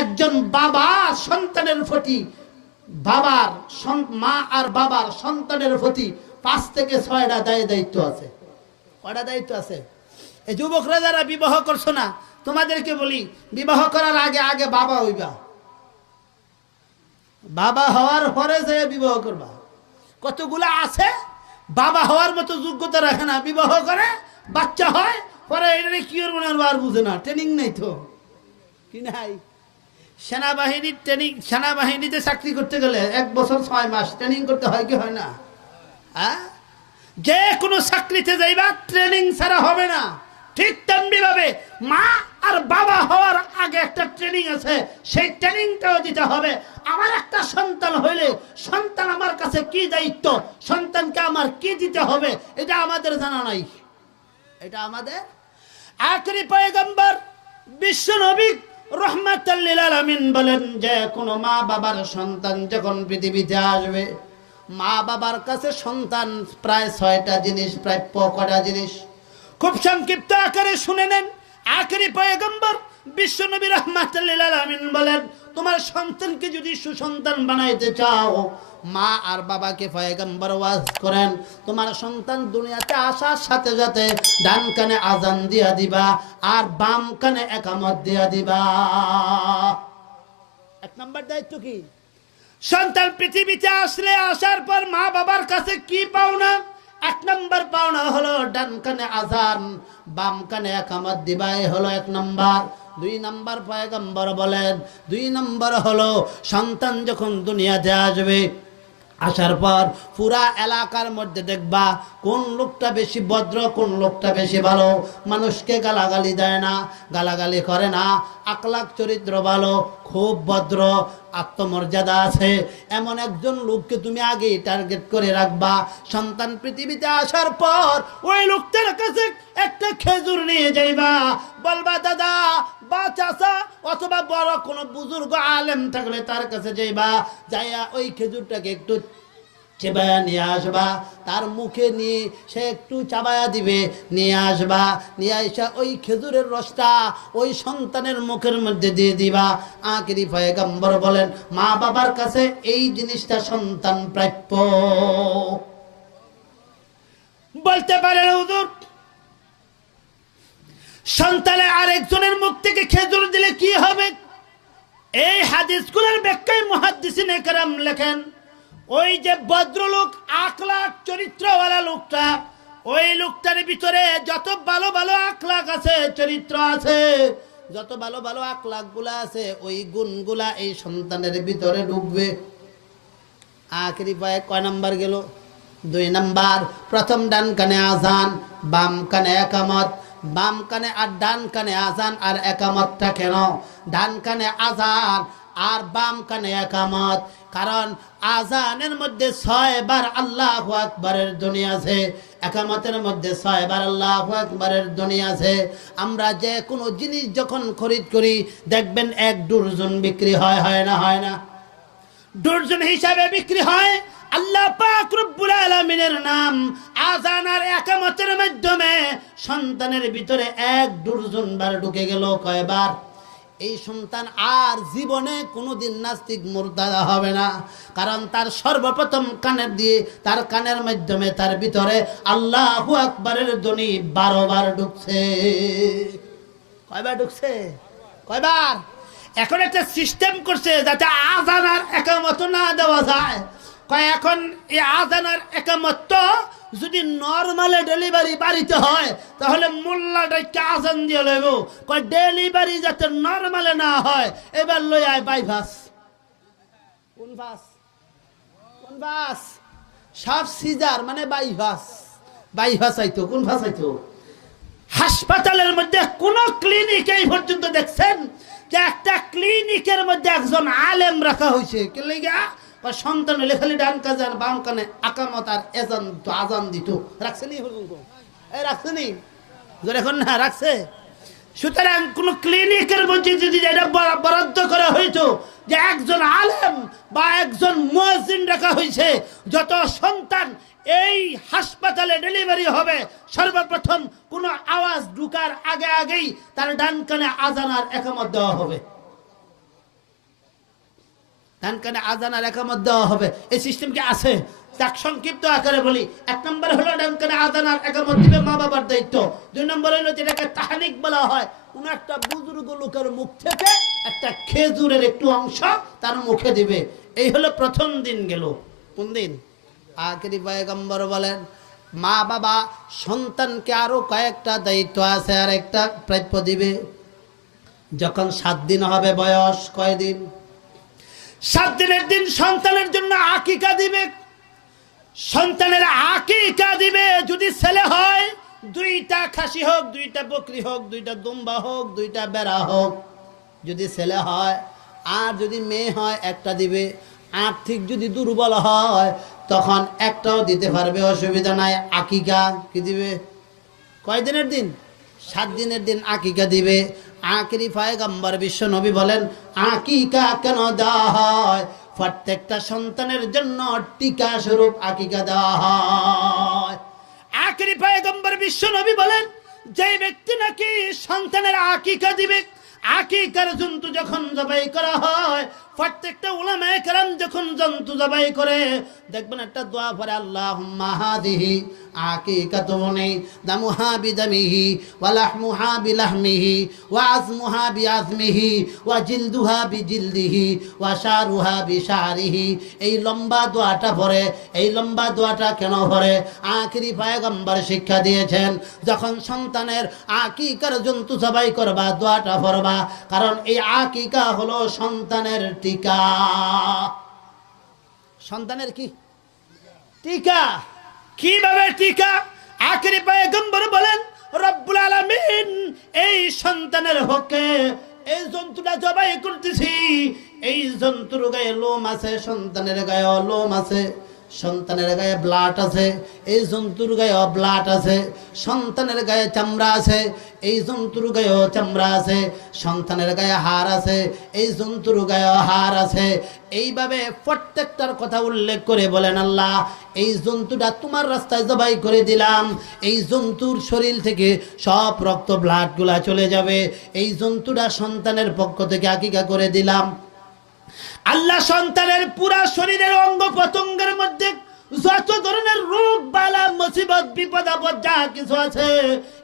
একজন বাবা সন্তানের প্রতি বাবার মা আর বাবার সন্তানের প্রতি 5 থেকে 6টা দায়িত্ব আছে। কয়টা দায়িত্ব আছে? এই যুবকরা যারা বিবাহ করছো না, তোমাদেরকে বলি, বিবাহ করার আগে আগে বাবা হইবা। বাবা হওয়ার পরে যে বিবাহ করবা। কতগুলা আছে বাবা হওয়ার মতো যোগ্যতা রাখে না, বিবাহ করে বাচ্চা হয়, পরে এটা কি মনে আর বুঝে না, ট্রেনিং নেই তো কি নাই। সেনাবাহিনীর ট্রেনিং, সেনাবাহিনীতে চাকরি করতে গেলে 1 বছর 6 মাস ট্রেনিং করতে হয় কি হয় না? হ্যাঁ, যে কোনো চাকরিতে যাইবা ট্রেনিং ছাড়া হবে না। ঠিক তেমনি ভাবে মা আর বাবা হওয়ার আগে একটা ট্রেনিং আছে, সেই ট্রেনিংটাও দিতে হবে। আমার একটা সন্তান হইলে সন্তান আমার কাছে কি দায়িত্ব, সন্তানকে আমার কি দিতে হবে, এটা আমাদের জানা নাই। এটা আমাদের আখেরি পয়গম্বর বিশ্ব নবী রাহমাতুল লিল আলামিন বলেন যে কোন মা বাবার সন্তান যখন পৃথিবীতে আসবে, মা বাবার কাছে সন্তান প্রায় 6টা জিনিস, প্রায় 5টা জিনিস। খুব সংক্ষিপ্ত আকারে শুনে নেন। আখেরি পয়গম্বর বিশ্ব নবী রাহমাতুল লিল আলামিন বলেন, তোমার সন্তানকে যদি সুসন্তান বানাইতে চাও, মা আর বাবাকে পয়গম্বর ওয়াজ করেন, তোমার সন্তান দুনিয়াতে আসার সাথে সাথে ডান কানে আজান দিয়া দিবা আর বাম কানে একামত দিয়া দিবা। 1 নম্বর দায়িত্ব কি? সন্তান পৃথিবীতে আসলে, আসার পর মা বাবার কাছে কি পাওনা? 1 নম্বর পাওনা হলো ডান কানে আজান, বাম কানে একামত দিবা, হলো 1 নম্বর। 2 নম্বর পয়গম্বর বলেন, 2 নম্বর হলো সন্তান যখন দুনিয়াতে আসবে, আসার পর পুরা এলাকার মধ্যে দেখবা কোন লোকটা বেশি ভদ্র, কোন লোকটা বেশি ভালো। মানুষকে গালাগালি দেয় না, গালাগালি করে না, আখলাক চরিত্র ভালো, খুব ভদ্র, আত্মমর্যাদা আছে, এমন একজন লোককে তুমি আগে টার্গেট করে রাখবা। সন্তান পৃথিবীতে আসার পর ওই লোকটার কাছে একটা খেজুর নিয়ে যাইবা, বলবা দাদা বা চাচা অথবা বড় কোনো বুজুর্গ আলেম থাকলে তার কাছে যাইবা, যাইয়া ওই খেজুরটাকে একটু চেবায়া নিয়ে আসবা, তার মুখে নিয়ে সে একটু চাবায়া দিবে, নিয়ে আসবা, নিয়ে আসা ওই খেজুরের রসটা ওই সন্তানের মুখের মধ্যে দিয়ে দিবা। আখেরি পয়গম্বর বলেন, মা বাবার কাছে এই জিনিসটা সন্তান প্রাপ্য। বলতে পারেন হুজুর, সন্তানে আরেকজনের মুখ থেকে খেজুর দিলে কি হবে? এই হাদিসগুলোর ব্যাখ্যায় মুহাদ্দিসিনে কেরাম লেখেন, ওই যে ভদ্রলোক আখলাক চরিত্রওয়ালা লোকটা, ওই লোকটার ভিতরে যত ভালো ভালো আখলাক আছে, চরিত্র আছে, যত ভালো ভালো আখলাক গুলা আছে, ওই গুণগুলা এই সন্তানের ভিতরে ঢুকবে। আখেরি পায়ে কয় নাম্বার গেল? 2 নাম্বার। প্রথম ডান কানে আজান, বাম কানে একামত। বাম কানে আর ডান কানে আজান আর একামতটা কেন? ডান কানে আজান আর বাম কানে একামত, কারণ আজানের মধ্যে 6 বার আল্লাহু আকবারের ধ্বনি আছে, একামতের মধ্যে 6 বার আল্লাহু আকবারের ধ্বনি আছে। আমরা যে কোনো জিনিস যখন খরিদ করি দেখবেন 1 ডজন বিক্রি হয়, হয় না? হয় না? ডজন হিসাবে বিক্রি হয়। আল্লাহ পাক রব্বুল আলামিনের নাম আযান আর ইকামতের মাধ্যমে সন্তানের ভিতরে 1 ডজন বার ঢুকে গেল। কয়বার? এই সন্তান আর জীবনে কোনোদিন নাস্তিক মুরতাদ হবে না, কারণ তার সর্বপ্রথম কানের দিয়ে, তার কানের মাধ্যমে তার ভিতরে আল্লাহু আকবারের ধ্বনি 12 বার ঢুকছে। কয়বার ঢুকছে? কয়বার? এখন একটা সিস্টেম করছে যাতে আযান আর ইকামত না দেওয়া যায়। কয় এখন এই আযান আর ইকামত যদি নরমালে ডেলিভারি বাড়িতে হয় তাহলে মোল্লাটাকে আজান দিয়ে লইব। কয় ডেলিভারি যাতে নরমালে না হয়, এবার লই আয় বাইপাস। কোন বাস? কোন বাস? সব সিজার মানে বাইপাস। বাইপাস আইতো। কোন বাস আইতো? হাসপাতালের মধ্যে কোন ক্লিনিক এই পর্যন্ত দেখছেন যে একটা ক্লিনিকের মধ্যে একজন আলেম রাখা হয়েছে? কে লাগা? সন্তান হলে খালি ডান কাজে আর বাম কানে আকামত আর আজান দিত। রাখছেনি? রাখছেনি? এখন না রাখছে। সুতরাং কোন ক্লিনিকের মধ্যে যদি এটা বরাদ্দ করা হইতো যে একজন আলেম বা একজন মুয়াজ্জিন রাখা হয়েছে, যত সন্তান এই হাসপাতালে ডেলিভারি হবে সর্বপ্রথম কোন আওয়াজ ঢুকার আগে আগেই তার ডান কানে আজান আর ইকামত দেওয়া হবে। ডানকানে আজান আর একামত দেওয়া হবে, এই সিস্টেম কি আছে? তাক সংক্ষিপ্ত আকারে বলি, 1 নম্বর হলো ডানকানে আজান আর একামত দিবে মা বাবার দায়িত্ব। 2 নম্বর হলো যেটাকে তাহনিক বলা হয়, কোন একটা বুজুর্গ লোকের মুখ থেকে একটা খেজুরের একটু অংশ তার মুখে দিবে। এই হলো প্রথম দিন গেল। কোন দিন? আখেরি পয়গম্বর বলেন মা বাবা সন্তানকে আরো কয়েকটা দায়িত্ব আছে, আর একটা প্রাপ্য দিবে। যখন 7 দিন হবে বয়স, কয়দিন? 7 দিনের দিন সন্তানের জন্য আকিকা দিবে। সন্তানের আকিকা দিবে। যদি ছেলে হয় 2টা খাসি হোক, 2টা বকরি হোক, 2টা দুম্বা হোক, 2টা বেড়া হোক, যদি ছেলে হয়। আর যদি মেয়ে হয় একটা দিবে। আর্থিক যদি দুর্বল হয় তখন একটাও দিতে পারবে, অসুবিধা নাই। আকিকা কি দিবে? কয় দিনের দিন? 7 দিনের দিন আকিকা দিবে। আখেরি পয়গম্বর বিশ্ব নবী বলেন আকিকা কেন দেওয়া হয়? প্রত্যেকটা সন্তানের জন্য টিকা স্বরূপ আকিকা দেওয়া হয়। আখেরি পয়গম্বর বিশ্ব নবী বলেন যে ব্যক্তি নাকি সন্তানের আকিকা দিবে, আকিকার জন্তু যখন জবাই করা হয়, প্রত্যেকটা উলামায়ে কেরাম যখন জন্তু জবাই করে দেখবেন একটা দোয়া পড়ে, আল্লাহুম্মা হাদিহি আকিকাতুনি দামুহা বিদামিহি ওয়া লাহমুহা বিলাহমিহি ওয়া আজমুহা বিআজমিহি ওয়া জিলদুহা বিজিলদিহি ওয়া শারুহা বিশারিহি। এই লম্বা দোয়াটা পড়ে। এই লম্বা দোয়াটা কেন পড়ে? আখেরি পয়গম্বর শিক্ষা দিয়েছেন যখন সন্তানের আকিকার জন্তু জবাই করবা দোয়াটা পড়বা, কারণ এই আকিকা হলো সন্তানের টিকা। সন্তানের কি টিকা? কিভাবে টিকা? আখেরি পয়গম্বর বলেন রব্বুল আলামিন এই সন্তানের হকে এই জন্তুটা জবাই করতেছি, এই জন্তুর গায়ে লোম আছে, সন্তানের গায়ে লোম আছে, সন্তানের গায়ে ব্লাড আছে, এই জন্তুর গায়ে ব্লাড আছে, সন্তানের গায়ে চামড়া আছে, এই জন্তুর গায়ে চামড়া আছে, সন্তানের গায়ে হাড় আছে, এই জন্তুর গায়ে হাড় আছে। এইভাবে প্রত্যেকটার কথা উল্লেখ করে বলেন আল্লাহ এই জন্তুটা তোমার রাস্তায় জবাই করে দিলাম, এই জন্তুর শরীর থেকে সব রক্ত ব্লাড গুলা চলে যাবে, এই জন্তুটা সন্তানের পক্ষ থেকে আকিকা করে দিলাম। আল্লাহ সন্তানের পুরা শরীরের অঙ্গ প্রত্যঙ্গের মধ্যে যত ধরনের রোগ বালা মুসিবত বিপদ আপদ যা কিছু আছে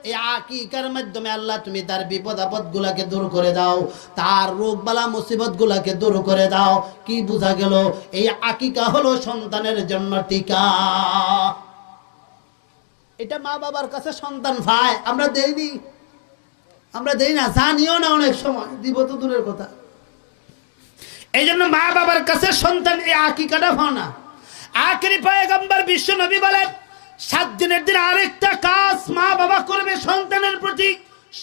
এই আকিকার মাধ্যমে আল্লাহ তুমি তার বিপদ আপদ গুলাকে দূর করে দাও, তার রোগ বালা মুসিবত গুলাকে দূর করে দাও। কি বোঝা গেল? এই আকিকা হলো সন্তানের জন্য টিকা। এটা মা বাবার কাছে সন্তান ভাই, আমরা দেইনি, আমরা দেই না, জানিও না, অনেক সময় দিব তো দূরের কথা। এই জন্য মা বাবার কাছে সন্তান এই আকিকাটা হয় না। আখেরি পয়গম্বর বিশ্ব নবী বলেন 7 দিনের দিন আরেকটা কাজ মা বাবা করবে সন্তানের প্রতি।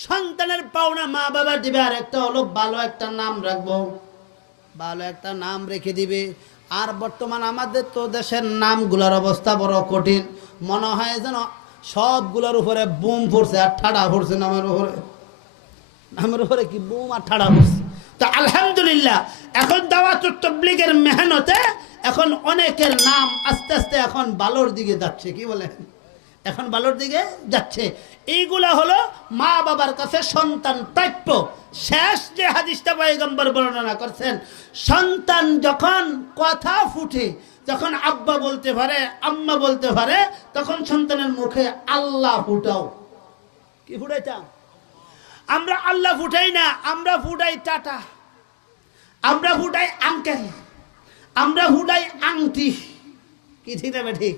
সন্তানের পাওনা মা বাবা দিবে, আরেকটা হলো ভালো একটা নাম রাখবো, ভালো একটা নাম রেখে দিবে। আর বর্তমান আমাদের তো দেশের নামগুলোর অবস্থা বড় কঠিন, মনে হয় যেন সবগুলোর উপরে বুম পড়ছে আর ঠাডা পড়ছে নামের উপরে। নামের উপরে কি বুম আর ঠাডা পড়ছে। তো আলহামদুলিল্লাহ এখন দাওয়াতুত তাবলীগের মেহনতে এখন অনেকের নাম আস্তে আস্তে এখন ভালোর দিকে যাচ্ছে। কি বলেন? এখন ভালোর দিকে যাচ্ছে। এইগুলা হলো মা বাবার কাছে সন্তান প্রাপ্য। শেষ যে হাদিসটা পয়গম্বর বর্ণনা করছেন, সন্তান যখন কথা ফুটে, যখন আব্বা বলতে পারে, আম্মা বলতে পারে, তখন সন্তানের মুখে আল্লাহ ফুটাও। কি ফুটাইতাম আমরা? আল্লাহ ফুটাই না, আমরা ফুটাই টাটা, আমরা ফুটাই আঙ্কেল, আমরা ফুটাই আংটি। কি ঠিক না ঠিক?